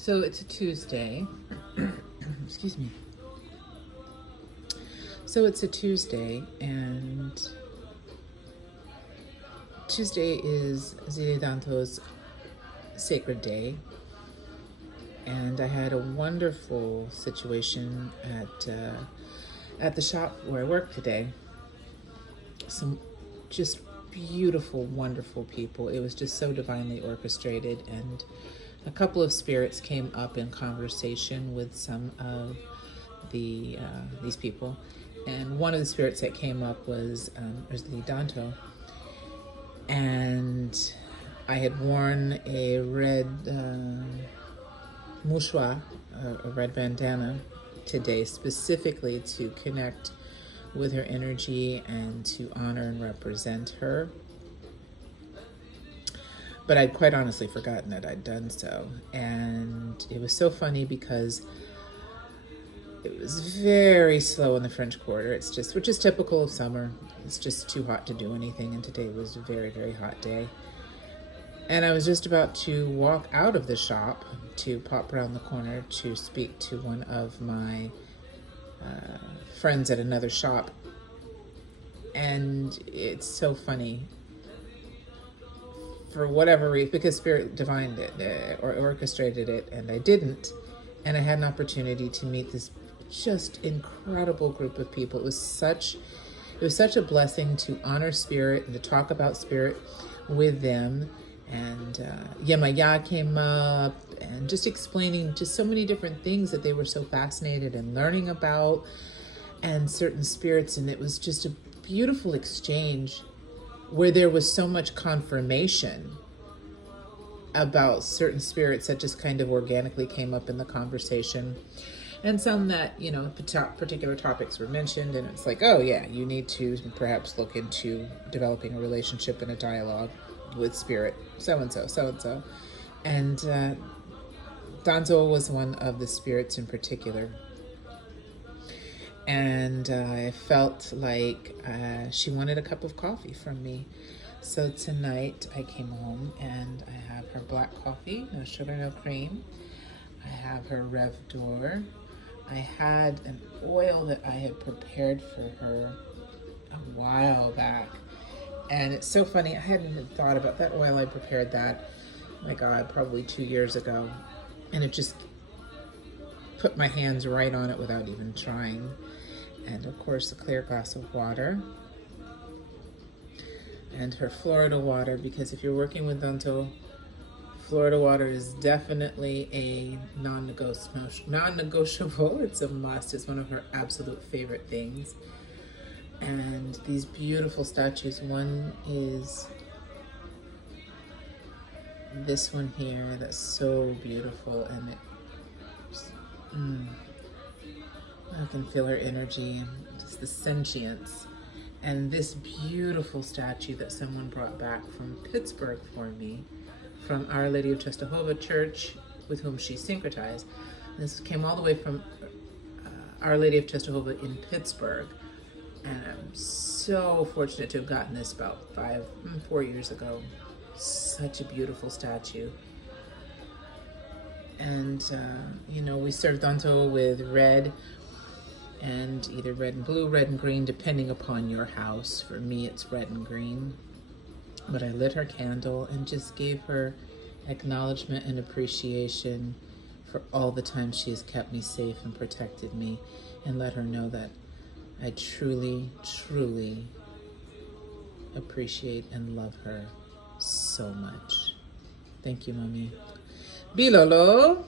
So it's a Tuesday. Excuse me. So it's a Tuesday, and Tuesday is Danto's sacred day. And I had a wonderful situation at the shop where I work today. Some just beautiful, wonderful people. It was just so divinely orchestrated, and a couple of spirits came up in conversation with some of these people, and one of the spirits that came up was Erzulie Danto, and I had worn a red mouchoir, a red bandana today, specifically to connect with her energy and to honor and represent her. But I'd quite honestly forgotten that I'd done so. And it was so funny because it was very slow in the French Quarter. It's just, which is typical of summer. It's just too hot to do anything. And today was a very, very hot day. And I was just about to walk out of the shop to pop around the corner to speak to one of my friends at another shop. And it's so funny. For whatever reason, because Spirit divined it or orchestrated it, and I didn't. And I had an opportunity to meet this just incredible group of people. It was such a blessing to honor Spirit and to talk about Spirit with them. And Yemaya came up and just explaining just so many different things that they were so fascinated in learning about, and certain spirits. And it was just a beautiful exchange where there was so much confirmation about certain spirits that just kind of organically came up in the conversation. And some that, particular topics were mentioned, and it's like, oh yeah, you need to perhaps look into developing a relationship and a dialogue with Spirit, so-and-so, so-and-so. And Danto was one of the spirits in particular. And I felt like she wanted a cup of coffee from me. So tonight I came home and I have her black coffee, no sugar, no cream. I have her Rev d'Or. I had an oil that I had prepared for her a while back. And it's so funny, I hadn't even thought about that oil. I prepared that, oh my God, probably 2 years ago. And it just put my hands right on it without even trying. And of course, a clear glass of water. And her Florida water, because if you're working with Danto, Florida water is definitely a non-negotiable. It's a must. It's one of her absolute favorite things. And these beautiful statues. One is this one here that's so beautiful, and I can feel her energy, just the sentience. And this beautiful statue that someone brought back from Pittsburgh for me, from Our Lady of Czestochowa Church, with whom she syncretized. This came all the way from Our Lady of Czestochowa in Pittsburgh. And I'm so fortunate to have gotten this about 4 years ago. Such a beautiful statue. And, we serve Danto with red, and either red and blue, red and green, depending upon your house. For me, it's red and green. But I lit her candle and just gave her acknowledgement and appreciation for all the time she has kept me safe and protected me, and let her know that I truly, truly appreciate and love her so much. Thank you, Mommy. Bilolo.